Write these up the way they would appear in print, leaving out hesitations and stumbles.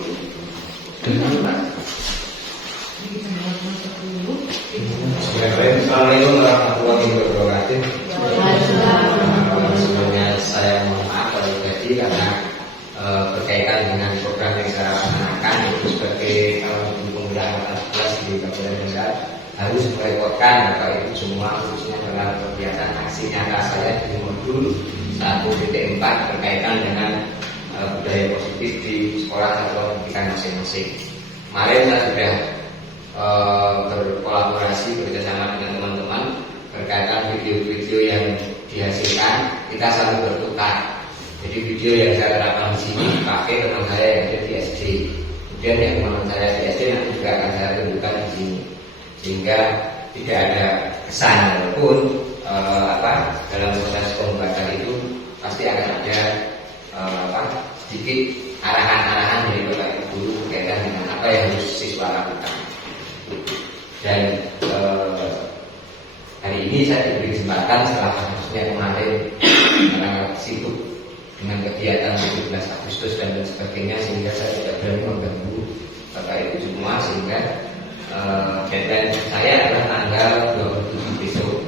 Assalamualaikum warahmatullahi wabarakatuh. Sebelumnya saya mohon maaf kalau tadi karena berkaitan dengan program yang saya laksanakan itu sebagai pemuda angkatan 11 di Kabupaten Kendal harus merepotkan Bapak Ibu semua, khususnya dalam kegiatan aksi nyata saya di modul 1.4 berkaitan dengan budaya positif di sekolah atau pendidikan masing-masing. Kemarin saya sudah berkolaborasi bekerjasama dengan teman-teman berkaitan video-video yang dihasilkan, kita selalu bertukar. Jadi video yang saya terapkan di sini pakai teman saya yang ada di SD, kemudian yang teman saya di SD nanti juga akan saya tunjukkan di sini, sehingga tidak ada kesan walaupun dalam proses pembuatan itu pasti akan ada sedikit arahan-arahan dari Bapak Ibu guru berkaitan dengan apa yang harus siswa lakukan. Dan hari ini saya diberi kesempatan setelah harusnya kemarin karena sibuk dengan kegiatan 17 Agustus dan sebagainya, sehingga saya tidak berani mengganggu Bapak Ibu semua, sehingga deadline saya adalah tanggal 27 besok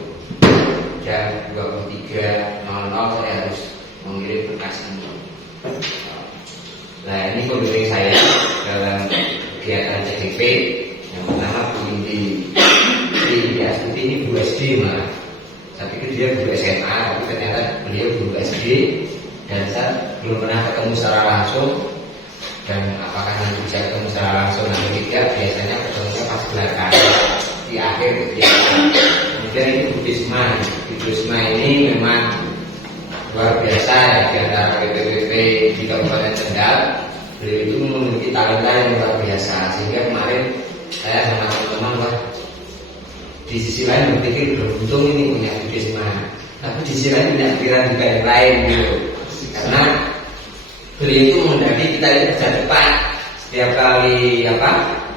jam 23.00 saya harus mengirim berkas ini. Nah, ini pembimbing saya dalam kegiatan CDP. Yang pertama Bu Indi Astuti, ini guru SD malah. Saya pikir dia guru SMA, tapi ternyata beliau guru SD. Dan saya belum pernah ketemu secara langsung. Dan apakah nanti bisa ketemu secara langsung nanti tidak, biasanya ketemunya pas belakang di akhir kegiatan. Kemudian ini Bu Bisma. Bu Bisma ini memang luar biasa di antara PPPP di Kabupaten Kendal. Beliau itu memiliki talenta yang luar biasa, sehingga kemarin saya sama teman-teman di sisi lain berpikir beruntung ini punya Bu Bisma, tapi di sisi lain punya pikiran juga yang lain gitu. Karena beliau itu menghendaki kita itu kerja cepat, setiap kali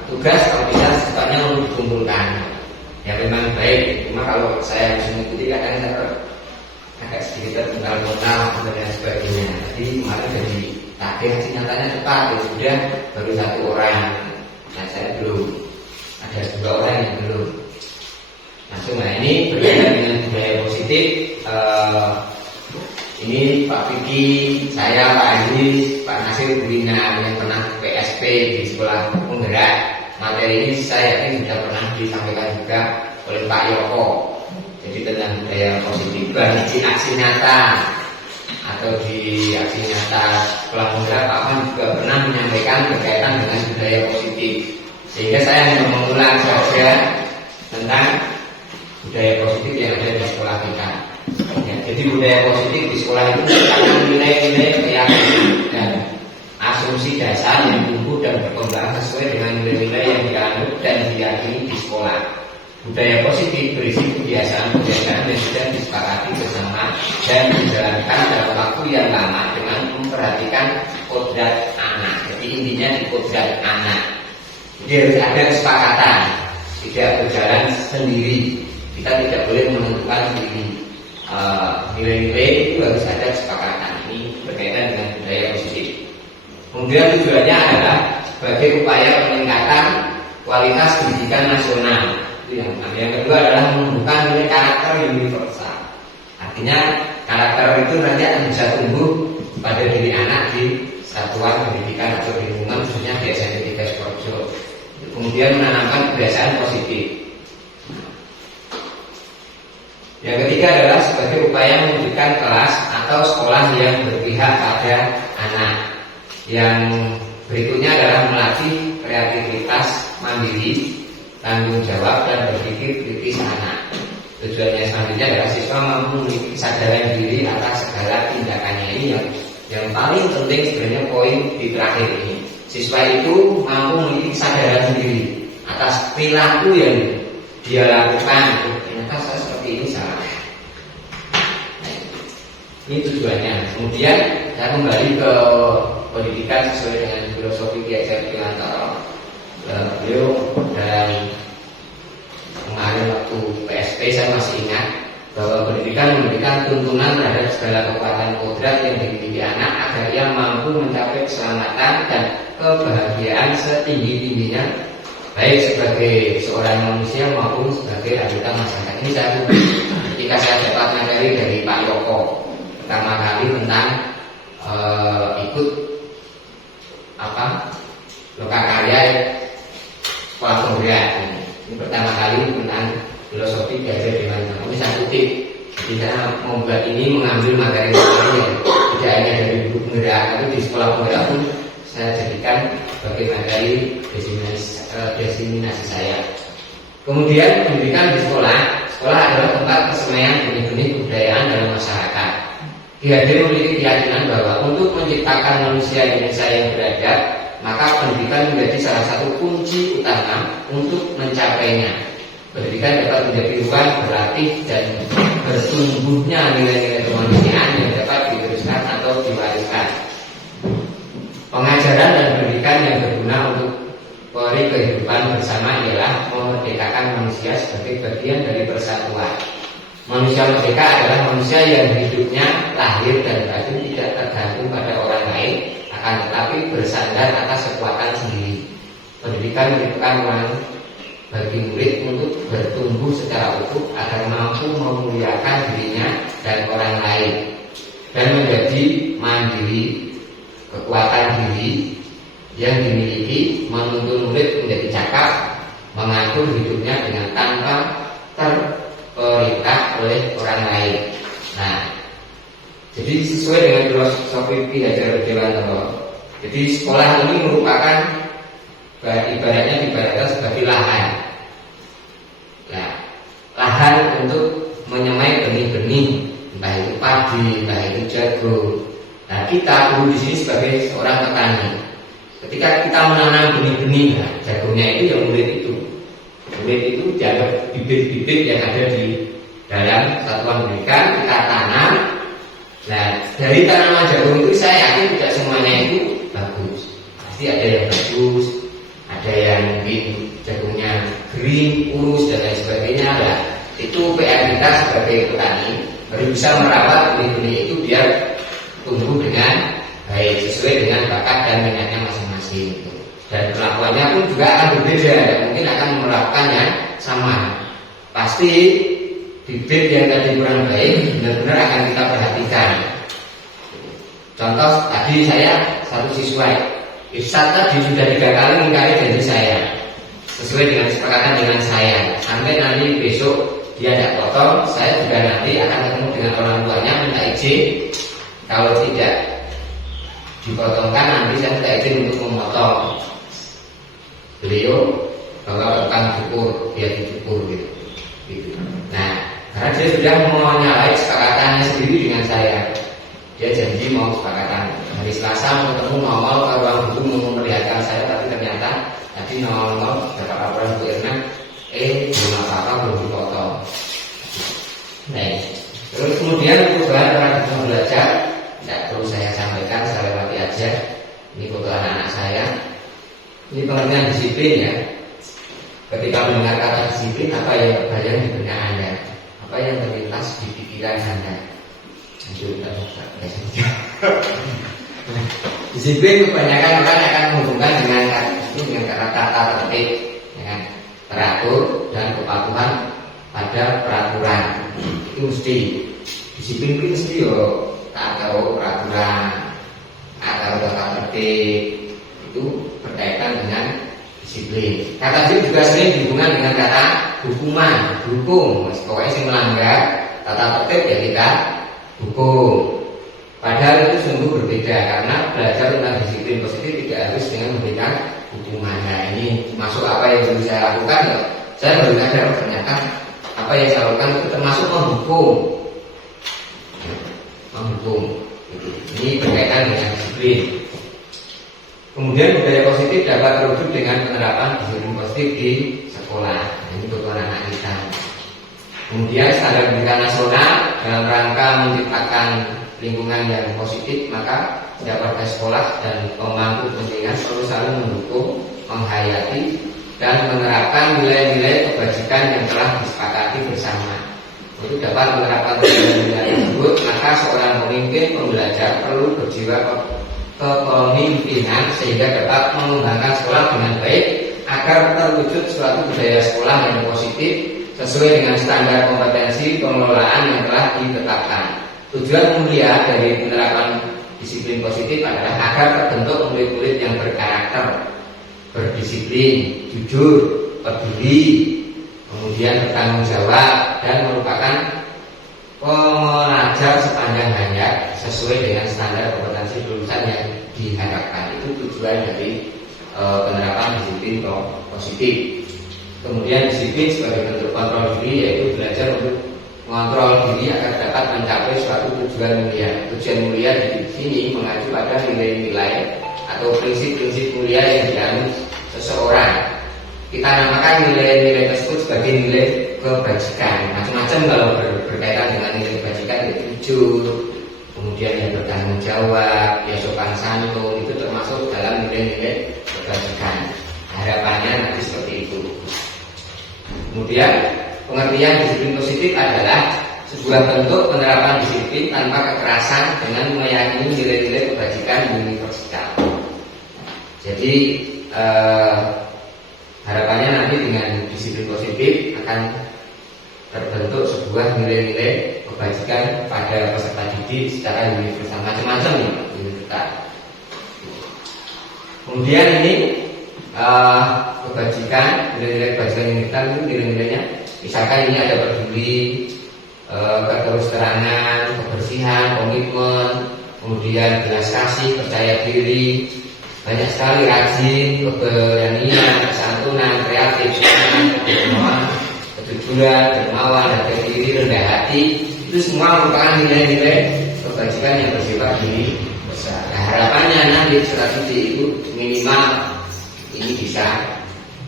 tugas kalau bisa secepatnya untuk dikumpulkan. Ya memang baik, cuma kalau saya harus mengikuti kadang saya agak sedikit terbental-bental dan sebagainya. Jadi kemarin jadi takdir nyatanya cepat, ya sudah baru 1 orang. Nah saya belum, ada 2 orang yang belum. Langsung, nah ini berkaitan dengan budaya positif. Ini Pak Vicky, saya, Pak Andis, Pak Nasir, Bu Lina yang pernah PSP di sekolah penggerak. Materi ini saya yakin sudah pernah disampaikan juga oleh Pak Yoko. Jadi tentang budaya positif, baik di aksi nyata atau di aksi nyata sekolah penggerak, Pak Man juga pernah menyampaikan berkaitan dengan budaya positif. Sehingga saya hanya mengulang saja tentang budaya positif yang ada di sekolah kita. Ya, jadi budaya positif di sekolah itu merupakan nilai-nilai keyakinan dan asumsi dasar yang tumbuh dan berkembang sesuai dengan nilai-nilai yang dianut dan diyakini di sekolah. Budaya positif berisi kebiasaan-kebiasaan yang sudah disepakati bersama dan dijalankan dalam waktu yang lama dengan memperhatikan kodrat anak. Jadi intinya di kodrat anak. Jadi harus ada kesepakatan, tidak berjalan sendiri. Kita tidak boleh menentukan sendiri. Nilai-nilai itu harus ada kesepakatan. Ini berkaitan dengan budaya positif. Kemudian tujuannya adalah sebagai upaya peningkatan kualitas pendidikan nasional. Yang kedua adalah menumbuhkan nilai karakter universal. Artinya karakter itu nanti akan bisa tumbuh pada diri anak di satuan pendidikan atau di lingkungan, khususnya di SMP 3 Sukoharjo. Kemudian menanamkan kebiasaan positif. Yang ketiga adalah sebagai upaya mewujudkan kelas atau sekolah yang berpihak pada anak. Yang berikutnya adalah melatih kreativitas mandiri, tanggung jawab dan berpikir kritis anak. Tujuannya selanjutnya adalah siswa mampu memiliki kesadaran diri atas segala tindakannya. Ini yang paling penting sebenarnya poin di terakhir ini. Siswa itu mampu memiliki kesadaran diri atas perilaku yang dia lakukan. Ternyata saya seperti ini salah. Ini tujuannya. Kemudian saya kembali ke pendidikan sesuai dengan filosofi Kiai Said Pilantoro. Beliau dan kemarin waktu PSP saya masih ingat bahwa pendidikan memberikan tuntunan terhadap segala kekuatan kodrat yang dimiliki anak agar ia mampu mencapai keselamatan dan kebahagiaan setinggi-tingginya, baik sebagai seorang manusia maupun sebagai anggota masyarakat. Ini satu ketika saya dapat materi dari Pak Yoko pertama kali tentang ikut lokakarya sekolah penggerak. Ini pertama kali tentang filosofi belajar dengan ini satu tip. Jadi saya membuat ini mengambil materi yang tidak hanya dari buku penggerak, tapi di sekolah penggerak pun saya jadikan sebagai materi diseminasi saya. Kemudian pendidikan di sekolah adalah tempat kesemaian benih-benih kebudayaan dalam masyarakat. Ki.H.D. memiliki keyakinan bahwa untuk menciptakan manusia Indonesia yang beradab, maka pendidikan menjadi salah satu kunci utama untuk mencapainya. Pendidikan dapat menjadi ruang berlatih dan bertumbuhnya nilai-nilai kemanusiaan yang dapat diteruskan atau diwariskan. Pengajaran dan pendidikan yang berguna untuk peri kehidupan bersama ialah memerdekakan manusia sebagai bagian dari persatuan. Manusia merdeka adalah manusia yang hidupnya lahir dan batin tidak tergantung pada orang lain, akan tetapi bersandar atas kekuatan sendiri. Pendidikan merupakan ruang bagi murid untuk bertumbuh secara utuh agar mampu memuliakan dirinya dan orang lain dan menjadi mandiri. Kekuatan diri yang dimiliki menuntun murid menjadi cakap, mengatur hidupnya dengan tanpa terperintah oleh orang lain. Nah, jadi sesuai dengan filosofi Ki.H.D. Dewanto. Jadi sekolah ini merupakan ibaratnya sebagai lahan. Nah, lahan untuk menyemai benih-benih, entah itu padi, entah itu jagung. Nah, kita perlu di sini sebagai seorang petani. Ketika kita menanam benih-benih, nah, jagungnya itu yang murid itu. Murid itu dianggap bibit-bibit yang ada di dalam satuan pendidikan, kita tanam. Nah, dari tanaman jagung itu saya yakin tidak semuanya itu bagus. Pasti ada yang bagus, ada yang mungkin jagungnya kering, kurus dan lain sebagainya. Nah, itu PR kita sebagai petani harus bisa merawat benih-benih itu biar tumbuh dengan baik sesuai dengan bakat dan minatnya masing-masing. Dan perlakuannya pun juga akan berbeda. Mungkin akan melakukan yang sama. Pasti bibit yang tadi kurang baik benar-benar akan kita perhatikan. Contoh tadi saya satu siswa Ustaz tadi sudah 3 kali mengingkari janji saya sesuai dengan kesepakatan dengan saya. Sampai nanti besok dia tidak potong, saya juga nanti akan ketemu dengan orang tuanya minta izin. Kalau tidak dipotongkan nanti saya minta izin untuk memotong. Beliau bawa tukang cukur, dia dicukur gitu. Nah, karena dia sudah menyalahi kesepakatannya sendiri dengan saya. Dia janji mau kesepakatan hari Selasa mau ketemu nongol ke ruang guru mau memperlihatkan saya, tapi ternyata tadi nongol dapat laporan Bu Irna, belum apa-apa belum dipotong. Nah, terus kemudian perubahan paradigma belajar tidak perlu saya sampaikan, saya lewati aja. Ini foto anak-anak saya. Ini pengertian disiplin ya. Ketika mendengar kata disiplin, apa yang terbayang di benak Anda? Apa yang terlintas di pikiran Anda? Disiplin kebanyakan orang akan menghubungkan dengan kata tertib, dengan teratur dan kepatuhan pada peraturan. Itu mesti disiplin itu mesti atau peraturan atau tata tertib itu berkaitan dengan disiplin. Kata disiplin juga sering dihubungkan dengan kata hukuman, hukum. Pokoknya yang melanggar tata tertib ya kita hukum. Padahal itu sungguh berbeda karena belajar tentang disiplin positif tidak harus dengan memberikan hukuman. Nah, ini masuk apa yang baru saya lakukan. Saya baru sadar ternyata apa yang saya lakukan itu termasuk menghukum. Ini berkaitan dengan disiplin. Kemudian budaya positif dapat terwujud dengan penerapan disiplin positif di sekolah. Ini untuk anak-anak kita. Kemudian standar pendidikan nasional dalam rangka menciptakan lingkungan yang positif, maka setiap warga sekolah dan pemangku kepentingan perlu saling mendukung, menghayati dan menerapkan nilai-nilai kebajikan yang telah disepakati bersama. Untuk dapat menerapkan nilai tersebut, maka seorang pemimpin pembelajar perlu berjiwa kepemimpinan sehingga dapat mengembangkan sekolah dengan baik agar terwujud suatu budaya sekolah yang positif sesuai dengan standar kompetensi pengelolaan yang telah ditetapkan. Tujuan mulia dari penerapan disiplin positif adalah agar terbentuk murid-murid yang berkarakter, berdisiplin, jujur, peduli, kemudian bertanggung jawab, dan merupakan pengajar sepanjang hayat sesuai dengan standar kompetensi lulusan yang diharapkan. Itu tujuan dari penerapan disiplin positif. Kemudian disiplin sebagai bentuk kontrol diri, yaitu belajar untuk mengontrol diri agar dapat mencapai suatu tujuan mulia. Tujuan mulia di sini mengacu pada nilai-nilai atau prinsip-prinsip mulia yang dianut seseorang. Kita namakan nilai-nilai tersebut sebagai nilai kebajikan. Macam-macam kalau berkaitan dengan nilai kebajikan, itu jujur, kemudian yang bertanggung jawab, ya sopan santun, itu termasuk dalam nilai-nilai kebajikan. Harapannya nanti seperti itu. Kemudian pengertian disiplin positif adalah sebuah bentuk penerapan disiplin tanpa kekerasan dengan meyakini nilai-nilai kebajikan universal. Jadi harapannya nanti dengan disiplin positif akan terbentuk sebuah nilai-nilai kebajikan pada peserta didik secara universal, macam-macam nih universal. Kemudian ini kebajikan, nilai-nilai kebajikan universal itu nilai-nilainya, misalkan ini ada peduli, keterus-terangan, kebersihan, komitmen, kemudian belas kasih, percaya diri, banyak sekali, rajin, keberanian, kesantunan, kreatif, kedermawan, kejujuran, dermawan, harga diri, rendah hati. Itu semua merupakan nilai-nilai kebajikan yang bersifat universal. Nah, harapannya nanti strategi itu minimal ini bisa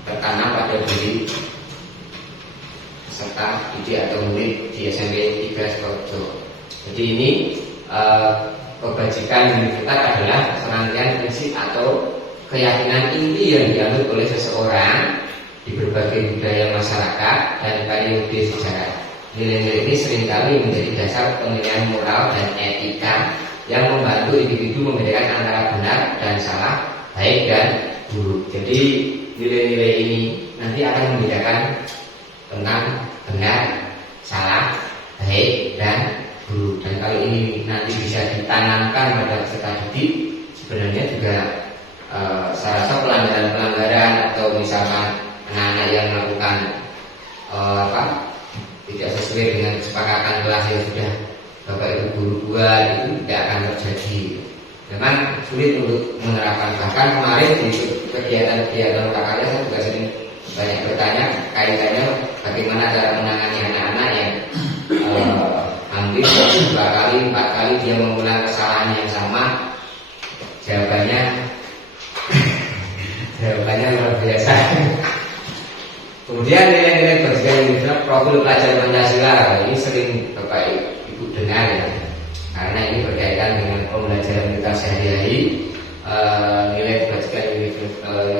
tertanam pada diri peserta didik atau murid di SMP 3 Sidoarjo. Jadi ini kebajikan universal adalah serangkaian prinsip atau keyakinan inti yang dianut oleh seseorang di berbagai budaya masyarakat dan periode sejarah. Nilai-nilai ini seringkali menjadi dasar penilaian moral dan etika yang membantu individu membedakan antara benar dan salah, baik dan buruk. Jadi nilai-nilai ini nanti akan membedakan tentang benar, salah, baik dan buruk. Dan kalau ini nanti bisa ditanamkan pada peserta didik, sebenarnya juga saya rasa pelanggaran-pelanggaran atau misalkan anak-anak yang melakukan tidak sesuai dengan kesepakatan kelas yang sudah bapak ibu guru buat, itu tidak akan terjadi. Memang sulit untuk menerapkan. Bahkan kemarin di kegiatan prakarya saya juga sering banyak bertanya kaitannya bagaimana cara menangani anak-anak yang hampir 2 kali, 4 kali dia mengulang kesalahan yang sama. Jawabannya luar biasa. Kemudian nilai-nilai kebajikan universal, profil pelajar Pancasila ini sering bapak ibu dengar ya, karena ini berkaitan dengan pembelajaran kita sehari-hari. Nilai kebajikan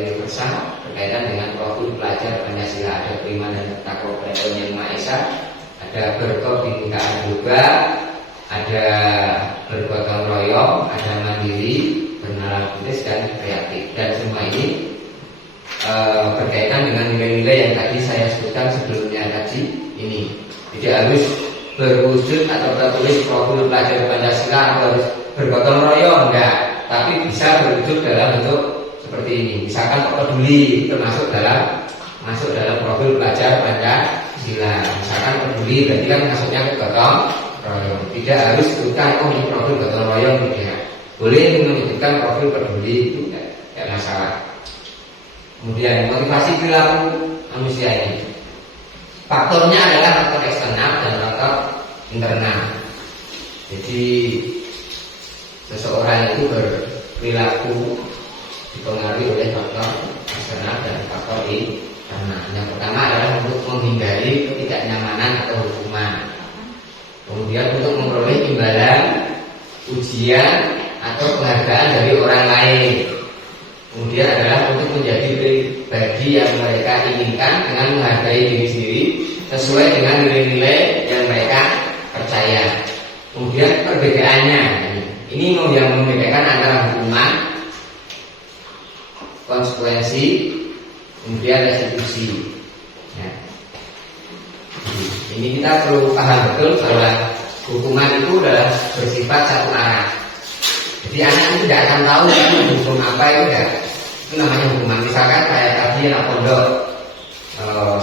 universal berkaitan dengan profil pelajar Pancasila, ada prima dan takwa pada Yang Maha Esa, ada berkebinekaan juga, ada bergotong royong, ada mandiri, bernalar kritis dan kreatif. Dan semua ini berkaitan dengan nilai-nilai yang tadi saya sebutkan sebelumnya tadi ini. Tidak harus berwujud atau tertulis profil pelajar Pancasila atau harus bergotong royong, enggak, tapi bisa berwujud dalam bentuk seperti ini. Misalkan peduli termasuk dalam profil pelajar Pancasila. Misalkan peduli berarti kan masuknya ke gotong royong. Tidak harus sebutkan ini profil gotong royong, tidak. Boleh menyebutkan profil peduli, itu tidak masalah. Kemudian motivasi perilaku manusia ini, faktornya adalah faktor eksternal dan faktor internal. Jadi seseorang itu berperilaku dipengaruhi oleh faktor eksternal dan faktor internal. Yang pertama adalah untuk menghindari ketidaknyamanan atau hukuman. Kemudian untuk memperoleh imbalan, ujian atau penghargaan dari orang lain. Kemudian adalah untuk menjadi pribadi yang mereka inginkan dengan menghargai diri sendiri sesuai dengan nilai-nilai yang mereka percaya. Kemudian perbedaannya, ini yang membedakan antara hukuman, konsekuensi, kemudian restitusi. Ya. Ini kita perlu paham betul bahwa hukuman itu adalah bersifat satu arah. Jadi anak itu tidak akan tahu itu hukum apa itu enggak. Itu namanya hukuman. Misalkan kayak tadi anak pondok,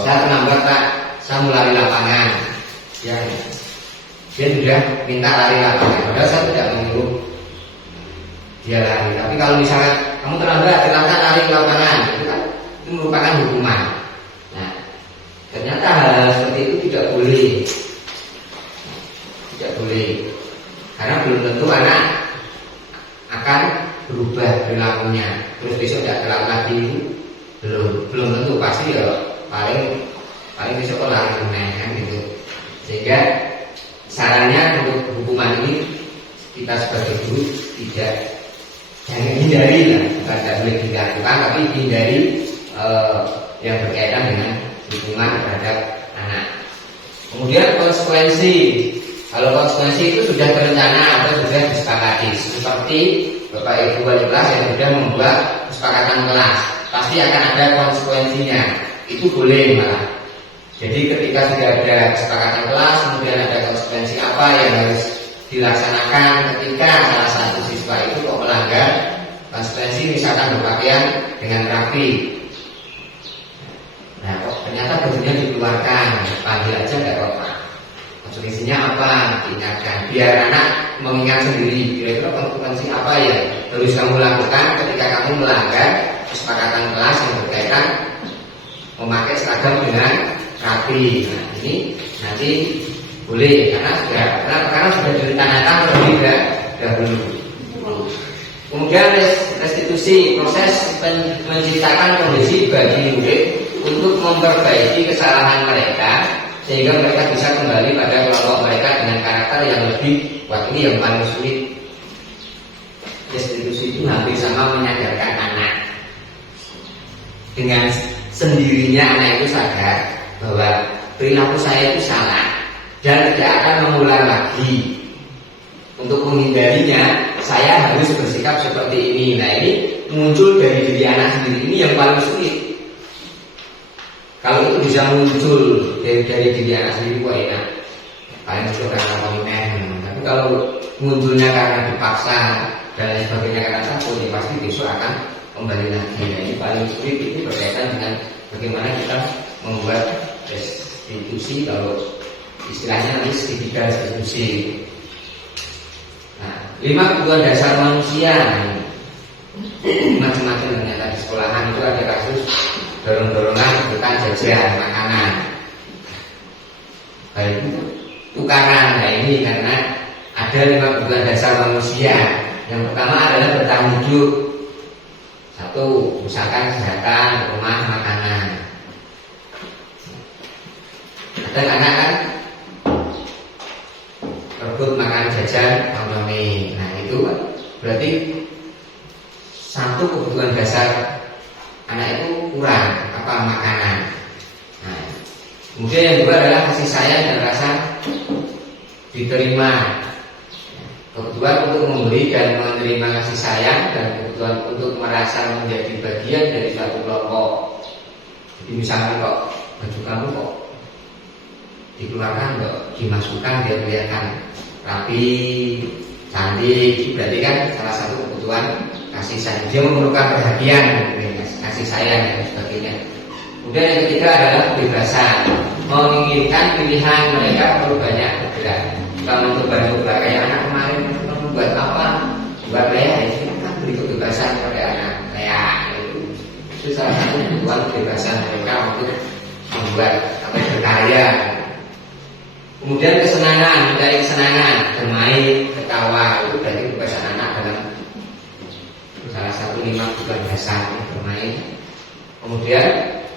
saya terlambat Pak, saya mau lari lapangan. Ya, dia sudah minta lari lapangan. Padahal saya tidak menyuruh dia lari. Tapi kalau misalkan kamu terlambat, silahkan lari ke lapangan, itu merupakan hukuman. Nah, ternyata hal seperti itu tidak boleh, karena belum tentu anak akan berubah perilakunya. Terus besok tidak terlalu lagi, belum tentu, pasti ya paling besok lari kan gitu. Sehingga sarannya untuk hukuman ini kita sebagai guru jangan hindari lah, bukan tidak boleh dilakukan, tapi hindari yang berkaitan dengan hukuman terhadap anak. Kemudian konsekuensi. Kalau konsekuensi itu sudah terencana atau sudah disepakati, seperti Bapak Ibu wali kelas yang sudah membuat kesepakatan kelas, pasti akan ada konsekuensinya. Itu boleh malah. Jadi ketika sudah ada kesepakatan kelas, kemudian ada konsekuensi apa yang harus dilaksanakan ketika salah satu siswa itu kok melanggar, konsekuensi misalkan berpakaian dengan rapi. Nah kok ternyata bajunya dikeluarkan, panggil aja nggak apa-apa. Konsekuensinya apa? Diingatkan. Biar anak mengingat sendiri kira-kira konsekuensi apa yang harus kamu lakukan ketika kamu melanggar kesepakatan kelas yang berkaitan memakai seragam dengan rapi. Nah ini nanti boleh karena sudah direncanakan terlebih dahulu. Kemudian restitusi, proses menciptakan kondisi bagi murid untuk memperbaiki kesalahan mereka sehingga mereka bisa kembali pada kelompok mereka dengan karakter yang lebih kuat. Ini yang paling sulit. Restitusi itu hampir sama menyadarkan anak. Dengan sendirinya anak itu sadar bahwa perilaku saya itu salah dan tidak akan mengulang lagi. Untuk menghindarinya, saya harus bersikap seperti ini. Nah ini muncul dari diri anak sendiri, ini yang paling sulit. Kalau itu bisa muncul dari diri anak sendiri, wah enak. Paling itu karena komitmen. Tapi kalau munculnya karena dipaksa dan lain sebagainya karena takut, ya pasti besok akan kembali lagi. Nah ini paling sulit, itu berkaitan dengan bagaimana kita membuat restitusi, kalau istilahnya nanti segitiga restitusi. Nah, 5 kebutuhan dasar manusia. Macam-macam ternyata di sekolahan itu ada kasus dorong-dorongan bukan jajan makanan. Baik tukaran. Nah ini karena ada 5 kebutuhan dasar manusia. Yang pertama adalah bertahan hidup. 1, misalkan kesehatan, rumah, makanan. Ada anak kan berebut makan jajan kami. Nah itu berarti 1 kebutuhan dasar anak itu kurang, apa makanan. Nah, kemudian yang kedua adalah kasih sayang dan rasa diterima. Kebutuhan untuk memberi dan menerima kasih sayang dan kebutuhan untuk merasa menjadi bagian dari suatu kelompok. Jadi misalnya kok baju kamu kok dikeluarkan, kok dimasukkan biar kelihatan rapi, cantik, itu berarti kan salah satu kebutuhan kasih sayang. Dia memerlukan perhatian, kasih sayang dan sebagainya. Kemudian yang ketiga adalah kebebasan, menginginkan pilihan mereka perlu banyak bergerak. Kalau untuk bantu kayak anak kemarin membuat apa, buat kayak itu kan beri kebebasan kepada anak kayak itu salah satu kebutuhan kebebasan mereka untuk membuat apa berkarya. Kemudian kesenangan, mencari kesenangan, bermain, ketawa, itu berarti kebebasan anak dalam salah satu 5 kebutuhan dasar bermain. Kemudian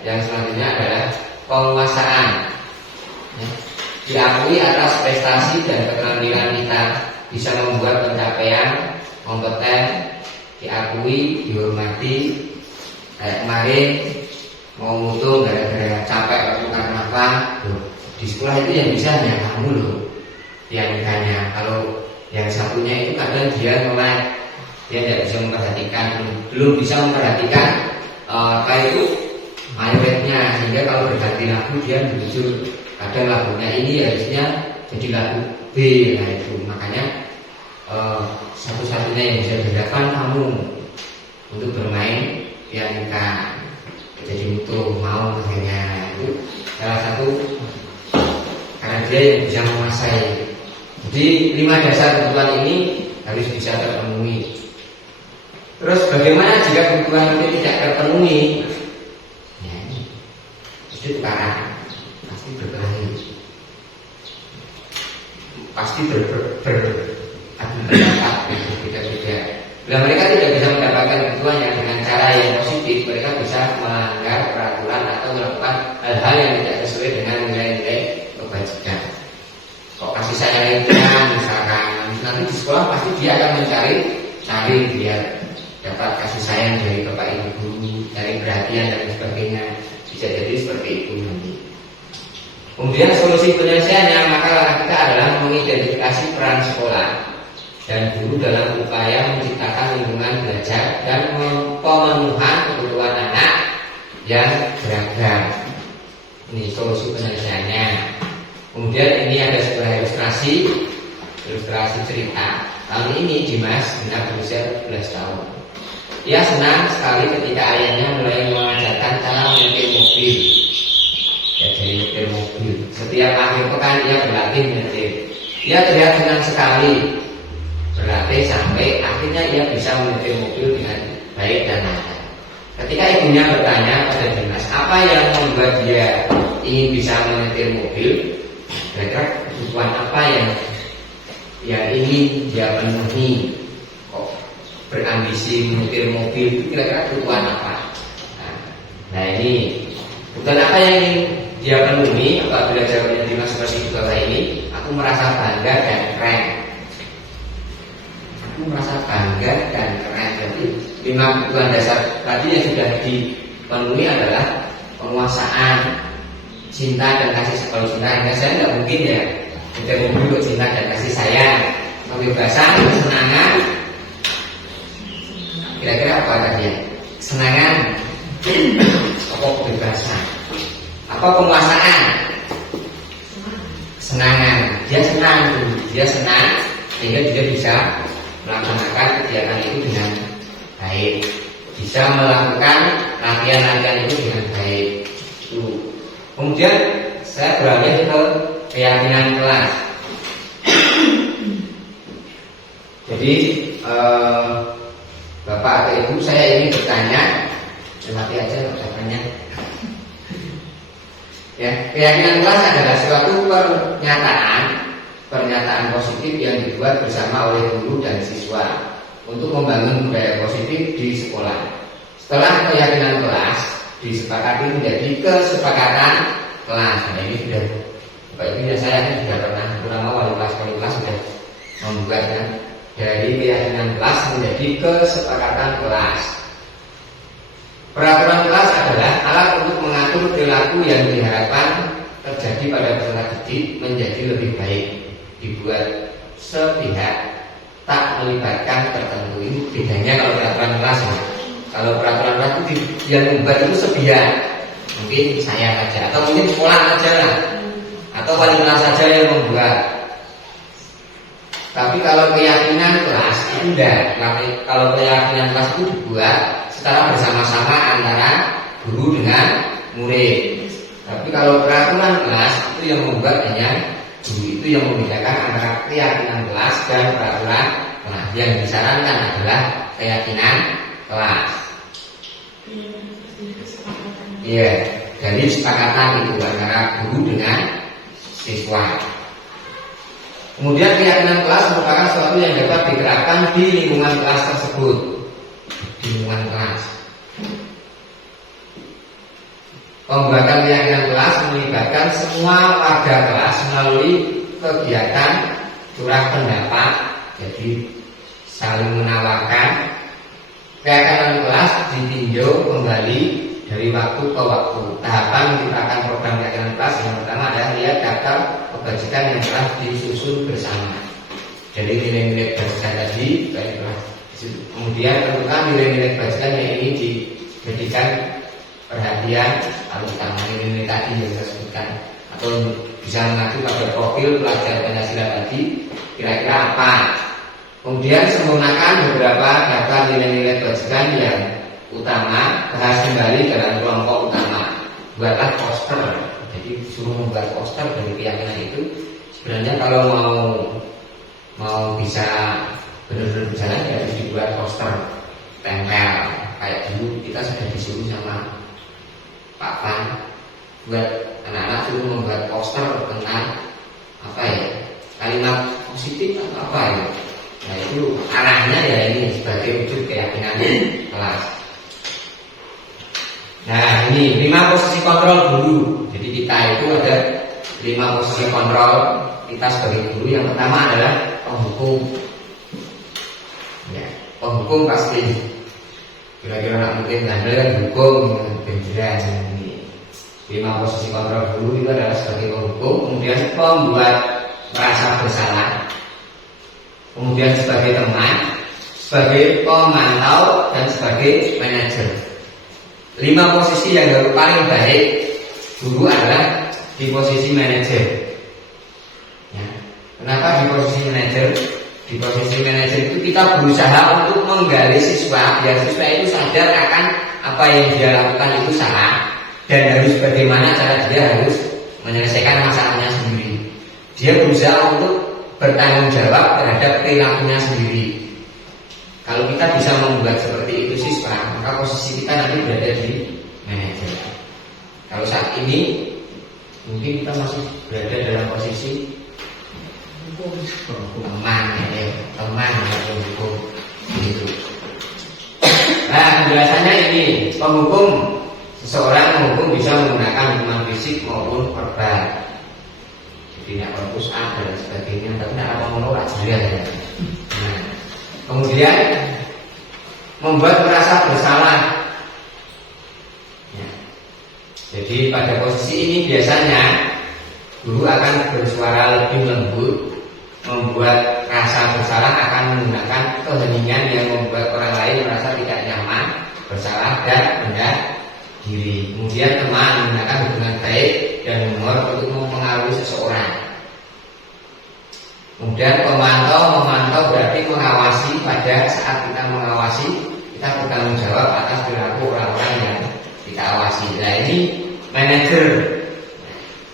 yang selanjutnya adalah penguasaan. Diakui atas prestasi dan keterampilan kita, bisa membuat pencapaian, kompeten, diakui, dihormati. Kayak kemarin mau mutung gara-gara capek waktu karena apa? di sekolah itu yang bisa hanya kamu loh yang ditanya. Kalau yang satunya itu kadang dia nolak, dia tidak bisa memperhatikan, belum bisa memperhatikan apa itu mayoritasnya, sehingga kalau berganti lagu dia muncul kadang lagunya ini harusnya jadi lagu B. Nah itu makanya satu-satunya yang bisa dilakukan kamu untuk bermain pianika. Jadi untuk mau makanya itu salah satu karena dia yang bisa menguasai. Jadi 5 dasar kebutuhan ini harus bisa terpenuhi. Terus bagaimana jika kebutuhan itu tidak terpenuhi? Ya, itu tukaran, pasti berkelahi, pasti adu pendapat berbeda-beda. Bila mereka tidak bisa mendapatkan kebutuhannya dengan cara yang positif, mereka bisa melanggar peraturan atau melakukan hal-hal yang tidak sesuai dengan nilai-nilai kebajikan. Kok kasih sayang ringan misalkan, nanti di sekolah pasti dia akan mencari biar dapat kasih sayang dari bapak ibu guru, cari perhatian dan sebagainya. Bisa jadi seperti itu nanti. Kemudian solusi penyelesaiannya, maka kita adalah mengidentifikasi peran sekolah dan guru dalam upaya menciptakan lingkungan belajar dan pemenuhan kebutuhan anak yang beragam. Ini solusi penyelesaiannya. Kemudian ini ada sebuah ilustrasi cerita. Tahun ini Dimas genap berusia 17 tahun. Ia senang sekali ketika ayahnya mulai mengajarkan cara menyetir mobil. Ya, dari nyetir mobil. Setiap akhir pekan ia berlatih menyetir. Ia terlihat senang sekali berlatih sampai akhirnya ia bisa menyetir mobil dengan baik dan lancar. Ketika ibunya bertanya pada Dimas apa yang membuat dia ingin bisa menyetir mobil, kira-kira kebutuhan apa yang ingin dia penuhi, kok berambisi menyetir mobil, kira-kira kebutuhan apa? Nah ini kebutuhan apa yang ingin dia penuhi? Apabila jawabannya Dimas seperti itu kata ini, aku merasa bangga dan keren. Merasa bangga dan keren. Jadi 5 kebutuhan dasar tadi yang sudah dipenuhi adalah penguasaan, cinta dan kasih. Kalau cinta dan saya nggak mungkin ya kita membuat cinta dan kasih sayang, kebebasan, kesenangan. Kira-kira apa tadi ya? Kesenangan, apa kebebasan, apa penguasaan? Kesenangan. Dia senang sehingga dia bisa melaksanakan kegiatan itu dengan baik, bisa melakukan latihan-latihan itu dengan baik. Kemudian saya beralih ke keyakinan kelas. Jadi Bapak atau Ibu, saya ingin bertanya, mati aja ucapannya. Ya, keyakinan kelas adalah suatu pernyataan positif yang dibuat bersama oleh guru dan siswa untuk membangun budaya positif di sekolah. Setelah keyakinan kelas disepakati menjadi kesepakatan kelas. Nah ini sudah, Bapak Ibu saya sudah pernah terutama wali kelas sudah membuatnya dari keyakinan kelas menjadi kesepakatan kelas. Peraturan kelas adalah alat untuk mengatur perilaku yang diharapkan terjadi pada peserta didik menjadi lebih baik, dibuat sepihak, tak melibatkan tertentu. Ini bedanya kalau peraturan kelas ya. Kalau peraturan kelas itu yang membuat itu sepihak, mungkin saya saja atau mungkin sekolah saja lah, atau wali kelas saja yang membuat. Tapi kalau keyakinan kelas itu enggak. Kalau keyakinan kelas itu dibuat secara bersama-sama antara guru dengan murid. Tapi kalau peraturan kelas itu yang membuat hanya guru, itu yang membedakan antara keyakinan kelas dan peraturan kelas. Yang disarankan adalah keyakinan kelas. Iya, jadi kesepakatan itu antara guru dengan siswa. Kemudian keyakinan kelas merupakan sesuatu yang dapat diterapkan di lingkungan kelas tersebut. Di lingkungan kelas. Pembuatan keyakinan kelas melibatkan semua warga kelas melalui kegiatan curah pendapat, jadi saling menawarkan. Keyakinan kelas ditinjau kembali dari waktu ke waktu. Tahapan menciptakan program keyakinan kelas yang pertama adalah lihat daftar kebajikan yang telah disusun bersama. Jadi nilai-nilai kebajikan tadi baiklah. Kemudian tentukan nilai-nilai kebajikan yang ini dijadikan perhatian atau utama nilai-nilai tadi yang saya sebutkan, atau bisa mengacu pada profil pelajar Pancasila tadi kira-kira apa. Kemudian sempurnakan beberapa daftar nilai-nilai kebajikan yang utama, bahas kembali dalam kelompok utama. Buatlah poster. Jadi disuruh membuat poster dari keyakinan itu. Sebenarnya kalau mau bisa benar-benar berjalan ya harus dibuat poster, tempel. Kayak dulu kita sudah disuruh sama Pak Pan buat anak-anak suruh membuat poster tentang apa ya, kalimat positif atau apa ya. Nah itu arahnya ya ini sebagai wujud keyakinan kelas. Nah ini 5 posisi kontrol guru. Jadi kita itu ada 5 posisi kontrol kita sebagai guru. Yang pertama adalah penghukum. Ya, penghukum pasti kira-kira nak mungkin handal kan hukum benjeran ini. 5 posisi kontrol guru itu adalah sebagai penghukum. Kemudian pembuat merasa bersalah. Kemudian sebagai teman, sebagai pemantau, dan sebagai manajer. 5 posisi yang paling baik guru adalah di posisi manajer. Ya. Kenapa di posisi manajer? Di posisi manajer itu kita berusaha untuk menggali siswa biar siswa itu sadar akan apa yang dia lakukan itu salah dan harus bagaimana cara dia harus menyelesaikan masalahnya sendiri. Dia berusaha untuk bertanggung jawab terhadap perilakunya sendiri. Kalau kita bisa membuat seperti itu siswa, maka posisi kita nanti berada di manajer. Kalau saat ini mungkin kita masih berada dalam posisi teman, ya, teman atau hukum gitu. Nah, penjelasannya ini, penghukum, seseorang menghukum bisa menggunakan hukuman fisik maupun verbal. Jadi nak perpus dan sebagainya, tapi nak apa menolak juga ya. Nah, kemudian membuat merasa bersalah. Ya. Jadi pada posisi ini biasanya guru akan bersuara lebih lembut. Membuat rasa bersalah akan menggunakan keheningan yang membuat orang lain merasa tidak nyaman, bersalah dan rendah diri. Kemudian teman menggunakan hubungan baik dan humor untuk mempengaruhi seseorang. Kemudian memantau berarti mengawasi. Pada saat kita mengawasi, kita bertanggung jawab atas perilaku orang-orang yang kita awasi. Nah ini manajer,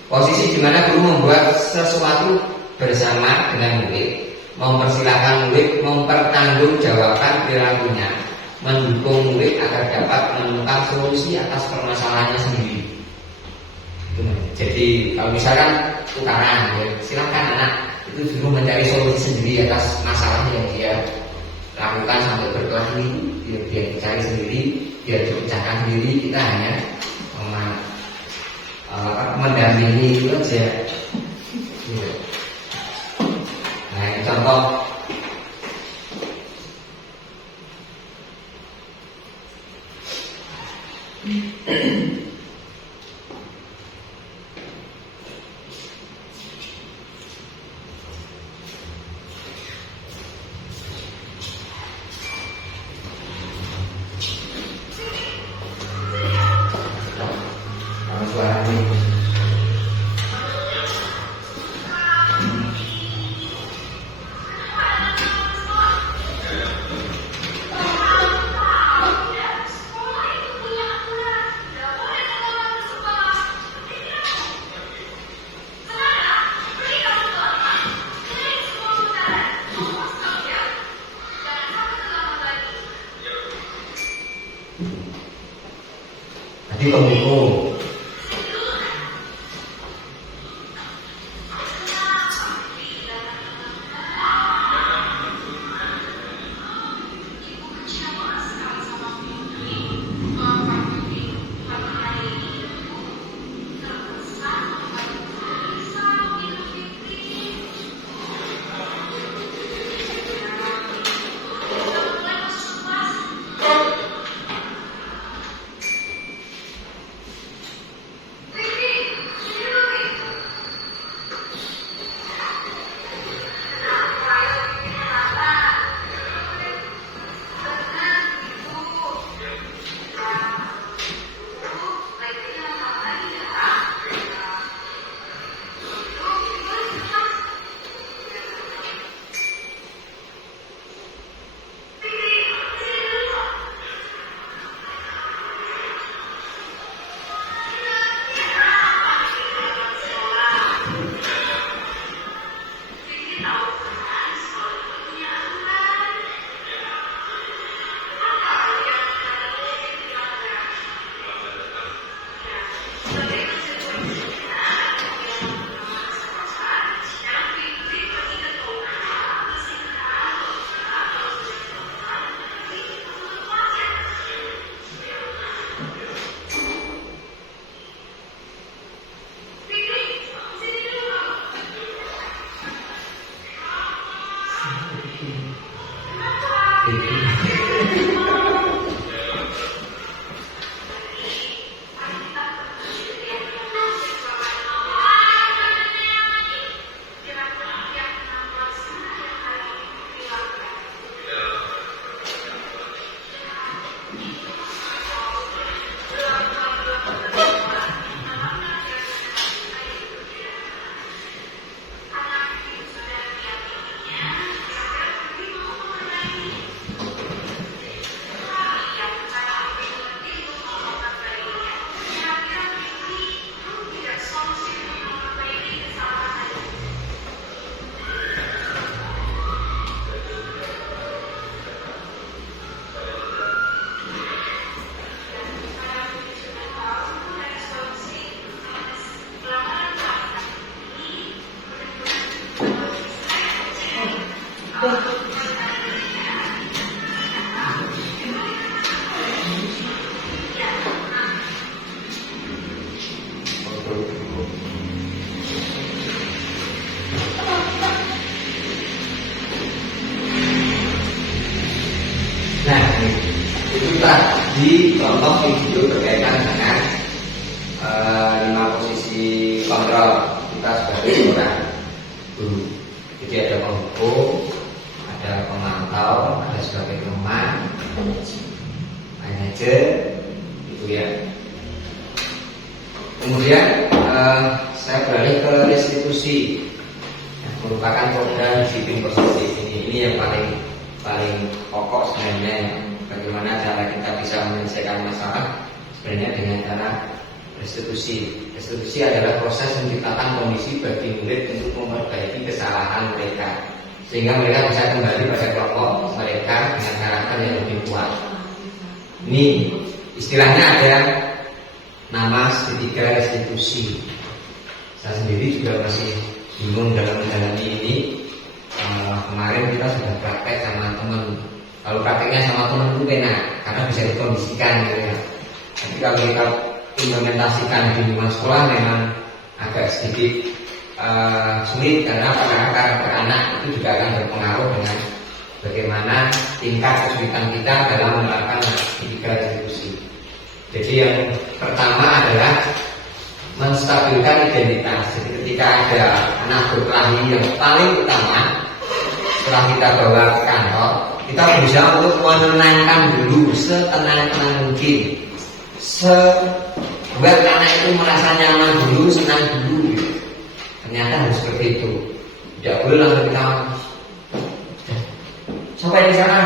posisi di mana guru membuat sesuatu bersama dengan murid, mempersilahkan murid mempertanggungjawabkan perilakunya, mendukung murid agar dapat menemukan solusi atas permasalahannya sendiri. Jadi kalau misalkan tukaran, ya, silakan anak itu dulu mencari solusi sendiri atas masalah yang dia lakukan sampai berkelahi, dia cari sendiri, dia dipecahkan sendiri. Kita hanya mendampingi itu aja. Gitu. Nah, ini contoh. Jadi penghukum. Nah, itu tadi contoh video berkaitan dengan 5 posisi kontrol kita sebagai seorang guru. Jadi ada penghukum, ada pemantau, ada sebagai teman, manajer, gitu ya. Kemudian saya beralih ke restitusi, yang merupakan program disiplin positif ini yang paling pokok sebenarnya. Bagaimana cara kita bisa menyelesaikan masalah sebenarnya dengan cara restitusi. Restitusi adalah proses menciptakan kondisi bagi murid untuk memperbaiki kesalahan mereka, sehingga mereka bisa kembali pada kelompok mereka dengan karakter yang lebih kuat. Ini istilahnya ada nama segitiga restitusi. Saya sendiri juga masih bingung dalam menjalani ini. Kemarin kita sudah praktek sama teman. Kalau prakteknya sama teman itu enak, karena bisa dikondisikan gitu ya. Tapi kalau kita implementasikan di lingkungan sekolah memang agak sedikit sulit, karena karakter anak itu juga akan berpengaruh dengan bagaimana tingkat kesulitan kita dalam menerapkan segitiga restitusi. Jadi yang pertama adalah menstabilkan identitas. Jadi ketika ada anak berkelahi yang paling utama, setelah kita bawa ke kantor, kita berusaha untuk menenangkan dulu setenang-tenang mungkin, buat anak itu merasa nyaman dulu, senang dulu. Ternyata harus seperti itu. Tidak boleh langsung kita sampai di sana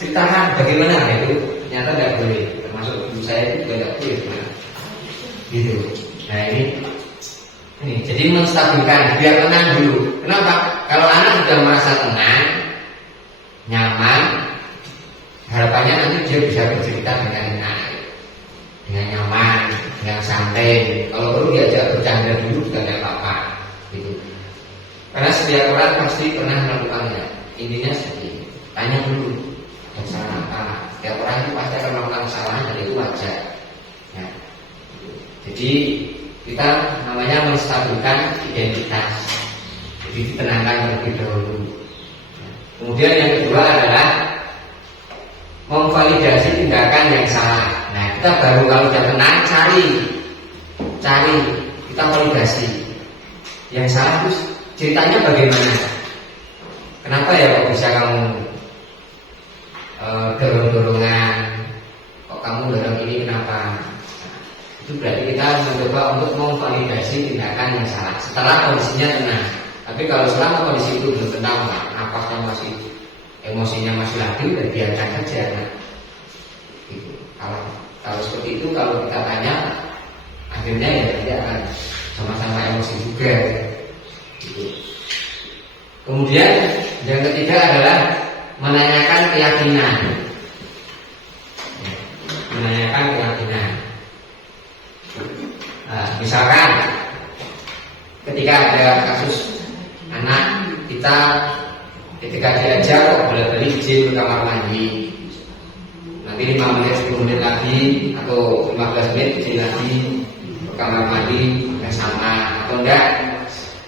ceritakan bagaimana itu. Ternyata tidak boleh. Termasuk ibu saya itu juga tidak boleh. Gitu. Nah ini jadi menstabilkan biar tenang dulu. Kenapa? Kalau anak sudah merasa tenang, nyaman, harapannya nanti dia bisa bercerita dengan nyaman, dengan santai. Kalau perlu diajak bercanda dulu juga tidak apa-apa. Gitu. Karena setiap orang pasti pernah melakukannya. Intinya seperti ini. Tanya dulu kesalahan apa. Setiap orang itu pasti akan melakukan kesalahan dan itu wajar. Ya. Jadi kita namanya menstabilkan identitas. Jadi ditenangkan terlebih dahulu. Kemudian yang kedua adalah memvalidasi tindakan yang salah. Nah, kita baru kalau sudah tenang cari kita validasi. Yang salah itu ceritanya bagaimana? Kenapa ya kok bisa kamu dorong-dorongan? Kok kamu dorong ini kenapa? Itu berarti kita mencoba untuk memvalidasi tindakan yang salah setelah kondisinya tenang. Tapi kalau selama kondisi itu belum tenang, napasnya masih, emosinya masih labil, dan biarkan saja. Nah, gitu. Kalau seperti itu, kalau kita tanya, akhirnya ya dia akan sama-sama emosi juga. Gitu. Kemudian yang ketiga adalah menanyakan keyakinan. Menanyakan keyakinan. Nah, misalkan ketika ada kasus anak kita ketika diajak kok boleh-boleh izin ke kamar mandi, nanti 5 menit 10 menit lagi atau 15 menit izin lagi ke kamar mandi bersama, atau enggak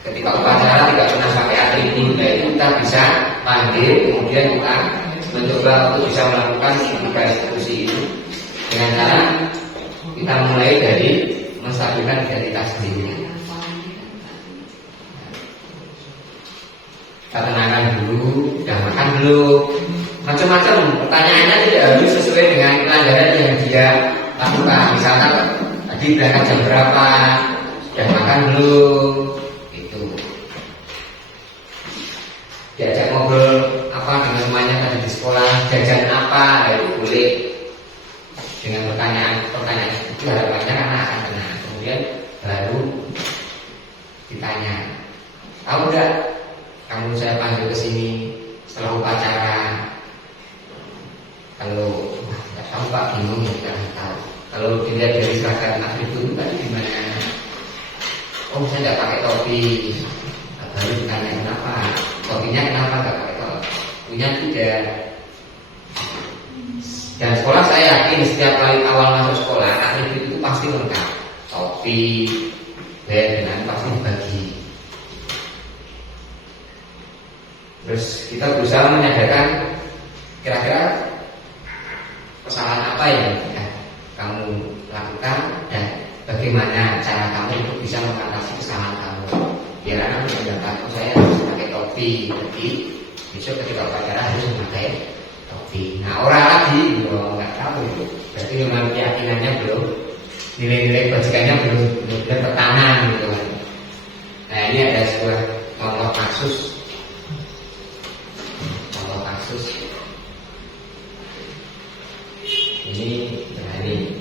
ketika upacara tidak pernah pakai atribut, itu kita bisa panggil, kemudian kita mencoba untuk bisa melakukan segitiga restitusi itu dengan cara kita mulai dari menstabilkan identitas diri. Kita tenangkan dulu, udah makan belum? Macam-macam pertanyaannya tidak harus sesuai dengan pelanggaran yang dia lakukan. Misalkan tadi berangkat jam berapa, sudah makan belum? Itu. Diajak ngobrol apa dengan temannya tadi di sekolah, jajan apa, itu boleh. Dengan pertanyaan itu harapannya karena akan tenang. Kemudian baru ditanya, tahu enggak kamu saya panggil ke sini setelah upacara? Kalau nggak tahu Pak, bingung ya, nggak tahu. Kalau dilihat dari seragam atribut itu tadi gimana? Oh, saya nggak pakai topi. Baru ditanya kenapa? Topinya kenapa nggak pakai topi? Punya tidak. Dan sekolah saya yakin setiap kali awal masuk sekolah atribut itu pasti lengkap. Topi, dan pasti dibagi. Terus kita berusaha menyadarkan kira-kira kesalahan apa yang sudah kamu lakukan dan bagaimana cara kamu untuk bisa mengatasi kesalahan kamu. Biar anak mendapat, saya harus pakai topi, jadi besok ketika upacara harus memakai topi. Nah orang lagi belum nggak tahu itu, berarti memang keyakinannya belum, nilai-nilai kebajikannya belum benar tertanam gitu kan. Nah ini ada sebuah contoh kasus. Ini berani.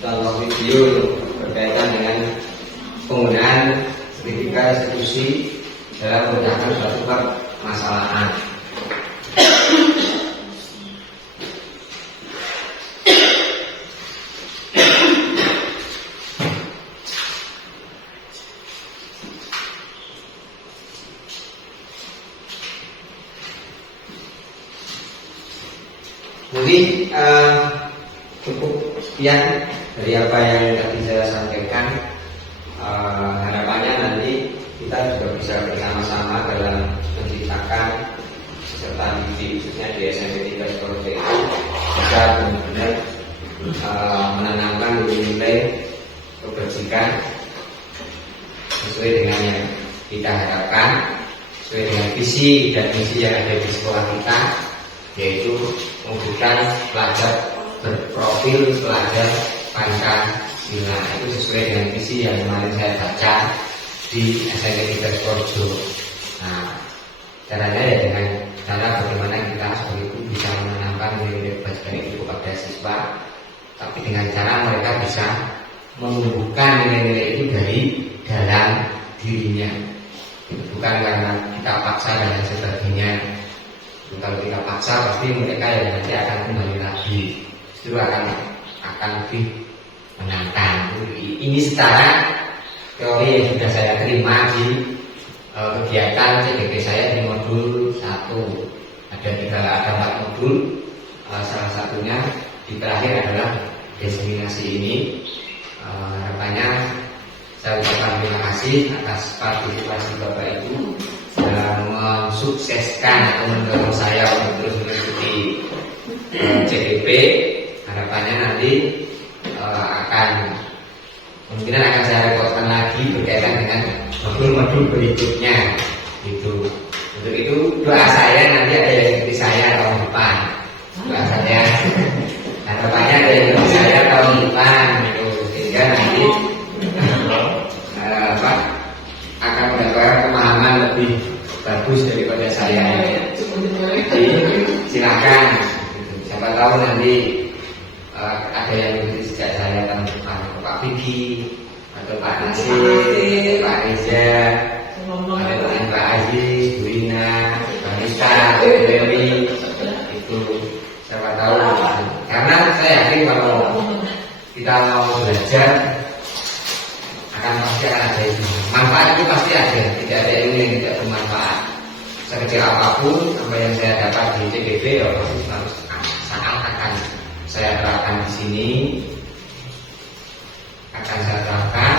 contoh video berkaitan dengan penggunaan sertifikat restitusi dalam memecahkan suatu permasalahan. Mungkin cukup sekian dari apa yang tadi saya sampaikan. Harapannya nanti kita juga bisa bersama-sama dalam menciptakan peserta didik khususnya di SMP 3 Surabaya itu bisa benar-benar menanamkan nilai kebajikan sesuai dengan yang kita harapkan, sesuai dengan visi dan misi yang ada di sekolah kita, yaitu memberikan pelajar berprofil pelajar Pancasila. Itu sesuai dengan visi yang kemarin saya baca di SMP 3 Surabaya. Nah, caranya ya dengan cara bagaimana kita sebagai guru bisa menanamkan nilai kebajikan itu kepada siswa, tapi dengan cara mereka bisa menumbuhkan nilai-nilai itu dari dalam dirinya. Bukan karena kita paksa dan lain sebagainya. Kalau kita paksa pasti mereka ya nanti akan kembali lagi. Justru akan lebih menantang. Ini secara teori yang sudah saya terima di kegiatan CDP saya di modul 1. Ada 4 modul. Salah satunya di terakhir adalah diseminasi ini. Harapannya saya ucapkan terima kasih atas partisipasi Bapak Ibu dalam mensukseskan atau mendorong saya untuk terus mengikuti CDP. Harapannya nanti kemungkinan akan saya rekodkan lagi berkaitan dengan modul-modul berikutnya. Itu. Untuk itu doa saya nanti ada yang ikuti saya tahun depan. Doa saya harapannya ada yang ikuti saya tahun depan. Sehingga nanti akan mendapatkan pemahaman lebih bagus daripada saya. Jadi silakan. Siapa tahu nanti ada yang ikuti sejak saya tahun depan, Pak Vicky atau Pak Nasir, Pak Reza, atau Pak Aziz, Bu Ina, Pak Nista, Bu Dewi. Itu siapa tahu. Karena saya yakin kalau kita mau belajar pasti akan ada itu. Manfaat itu pasti ada. Tidak ada ilmu yang tidak bermanfaat. Sekecil apapun apa yang saya dapat di CDP ya pasti saat akan saya terapkan di sini, akan saya terapkan.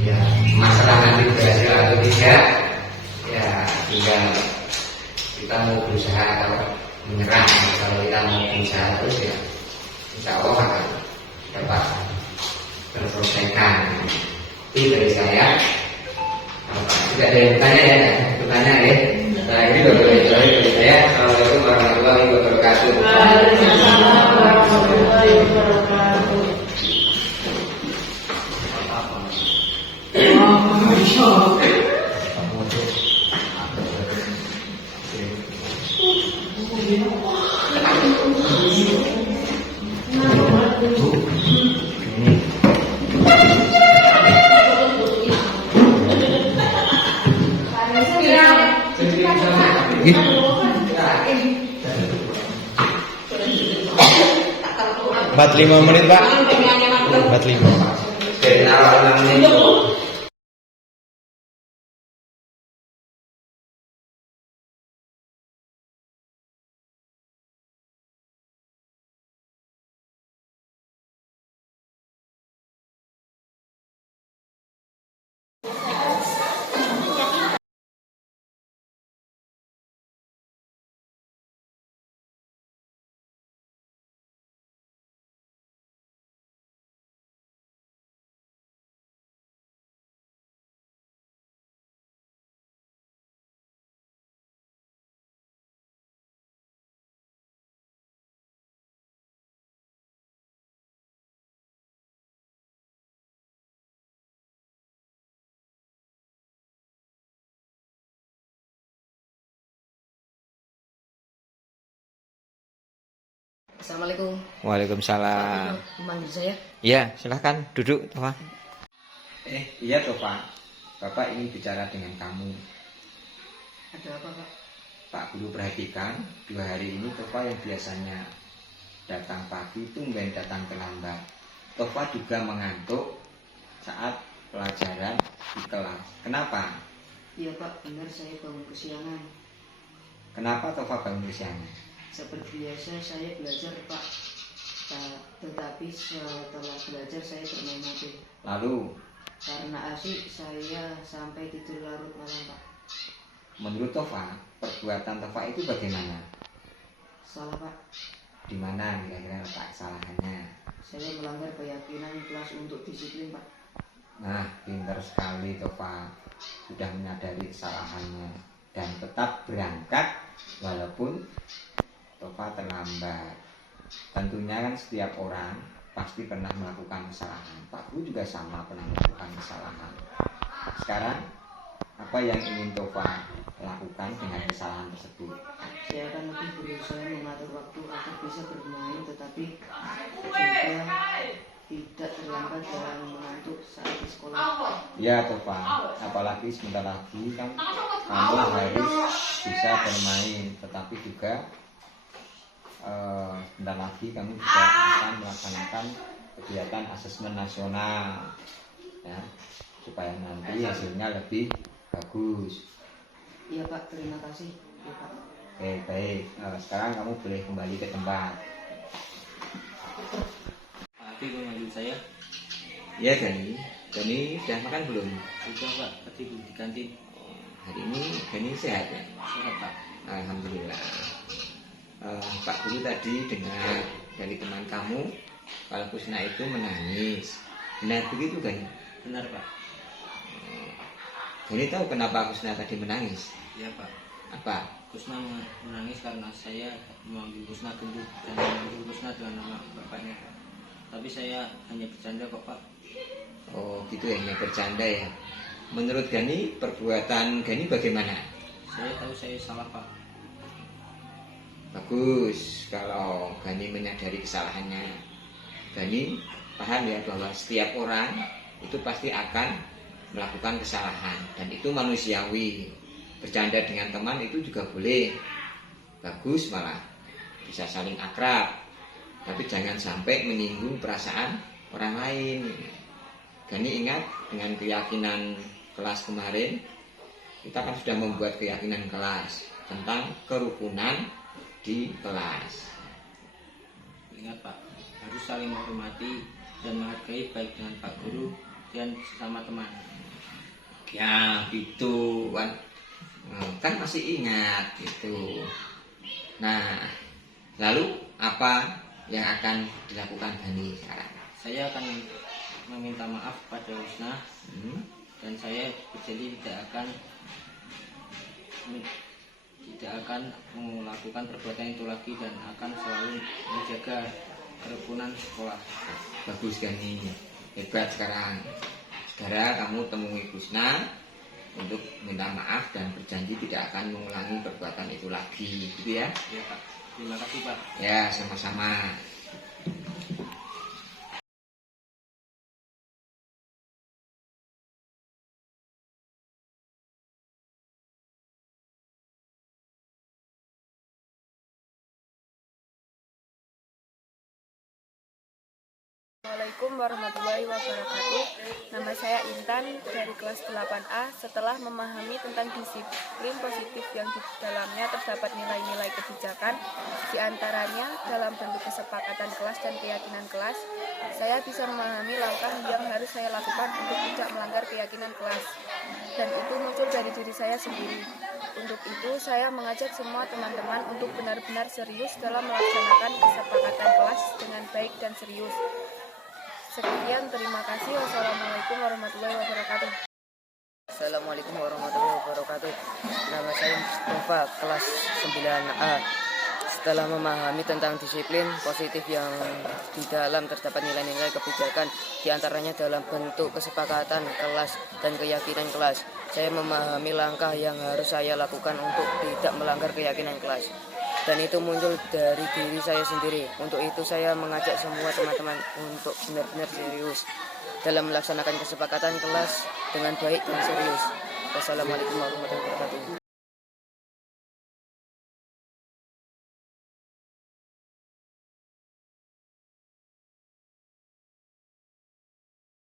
Ya masalah nanti berhasil atau tidak, ya tinggal kita mau berusaha atau menyerah. Kalau kita mau berusaha terus ya insya Allah akan dapat terselesaikan. Itu dari saya. Tidak ada yang bertanya ya? Bertanya ya? Nah ini dari saya. Assalamualaikum warahmatullahi wabarakatuh. Waalaikumsalam warahmatullahi wabarakatuh. Empat 5 menit Pak. 45. Dari awal 6 menit. Assalamualaikum. Waalaikumsalam. Memanggil saya? Iya, silahkan duduk, Pak. Iya toh Pak. Bapak ini bicara dengan kamu. Ada apa Pak? Pak Guru perhatikan 2 hari ini Tova yang biasanya datang pagi tumben datang terlambat. Tova juga mengantuk saat pelajaran di kelas. Kenapa? Iya Pak, benar saya bangun kesiangan. Kenapa Tova bangun kesiangan? Seperti biasa saya belajar Pak, tetapi setelah belajar saya bermain HP. Lalu, Karena asik saya sampai tidur larut malam Pak. menurut Tova, perbuatan Tova itu bagaimana? Salah Pak, Di mana kira-kira letak kesalahannya? saya melanggar keyakinan kelas untuk disiplin Pak. Nah, pintar sekali Tova, sudah menyadari kesalahannya dan tetap berangkat walaupun Tova terlambat. Tentunya kan setiap orang pasti pernah melakukan kesalahan. Pak Guru juga sama pernah melakukan kesalahan. Sekarang apa yang ingin Tova lakukan dengan kesalahan tersebut? Saya akan lebih berusaha mengatur waktu agar bisa bermain, tetapi juga tidak terlambat dalam mengantuk saat di sekolah. Ya Tova, apalagi sebentar lagi kan kamu harus bisa bermain, tetapi juga sebentar lagi kamu juga akan melaksanakan kegiatan asesmen nasional, ya, supaya nanti hasilnya lebih bagus. Iya Pak, terima kasih. Ya Pak. Oke, baik. Sekarang kamu boleh kembali ke tempat. Tapi memanggil saya. Ya Gani, Gani sudah makan belum? Sudah Pak, tadi di kantin. Hari ini Gani sehat ya? Sehat Pak. Alhamdulillah. Pak Guru tadi dengar dari teman kamu kalau Kusna itu menangis. Benar begitu Gani? Benar Pak. Gani tahu kenapa Kusna tadi menangis? Ya Pak. Apa? Kusna menangis karena saya memanggil Kusna gendut dan memanggil Kusna dengan nama bapaknya. Tapi saya hanya bercanda kok Pak. Oh gitu ya, hanya bercanda ya. Menurut Gani, perbuatan Gani bagaimana? Saya tahu saya salah Pak. Bagus, kalau Gani menyadari kesalahannya. Gani paham ya bahwa setiap orang itu pasti akan melakukan kesalahan dan itu manusiawi. Bercanda dengan teman itu juga boleh, bagus malah bisa saling akrab, tapi jangan sampai menyinggung perasaan orang lain. Gani ingat dengan keyakinan kelas kemarin, kita kan sudah membuat keyakinan kelas tentang kerukunan di kelas. Ingat Pak, harus saling menghormati dan menghargai baik dengan Pak Guru dan sesama teman. Ya gitu kan masih ingat gitu. Nah, lalu apa yang akan dilakukan Gani sekarang? Saya akan meminta maaf pada Kusna dan saya berjanji tidak akan melakukan perbuatan itu lagi dan akan selalu menjaga kerukunan sekolah. Bagus Gani, hebat sekarang. Segera kamu temui Kusna untuk minta maaf dan berjanji tidak akan mengulangi perbuatan itu lagi, gitu ya? Ya Pak, terima kasih Pak. Ya, sama-sama. Assalamualaikum warahmatullahi wabarakatuh. Nama saya Intan dari kelas 8A. Setelah memahami tentang disiplin positif yang di dalamnya terdapat nilai-nilai kebijakan, di antaranya dalam bentuk kesepakatan kelas dan keyakinan kelas, saya bisa memahami langkah yang harus saya lakukan untuk tidak melanggar keyakinan kelas. Dan itu muncul dari diri saya sendiri. Untuk itu, saya mengajak semua teman-teman untuk benar-benar serius dalam melaksanakan kesepakatan kelas dengan baik dan serius. Sekian, terima kasih. Wassalamualaikum warahmatullahi wabarakatuh. Assalamualaikum warahmatullahi wabarakatuh. Nama saya Mustafa, kelas 9A. Setelah memahami tentang disiplin positif yang di dalam terdapat nilai-nilai kebijakan, diantaranya dalam bentuk kesepakatan kelas dan keyakinan kelas, saya memahami langkah yang harus saya lakukan untuk tidak melanggar keyakinan kelas. Dan itu muncul dari diri saya sendiri. Untuk itu saya mengajak semua teman-teman untuk benar-benar serius dalam melaksanakan kesepakatan kelas dengan baik dan serius. Wassalamualaikum warahmatullahi wabarakatuh.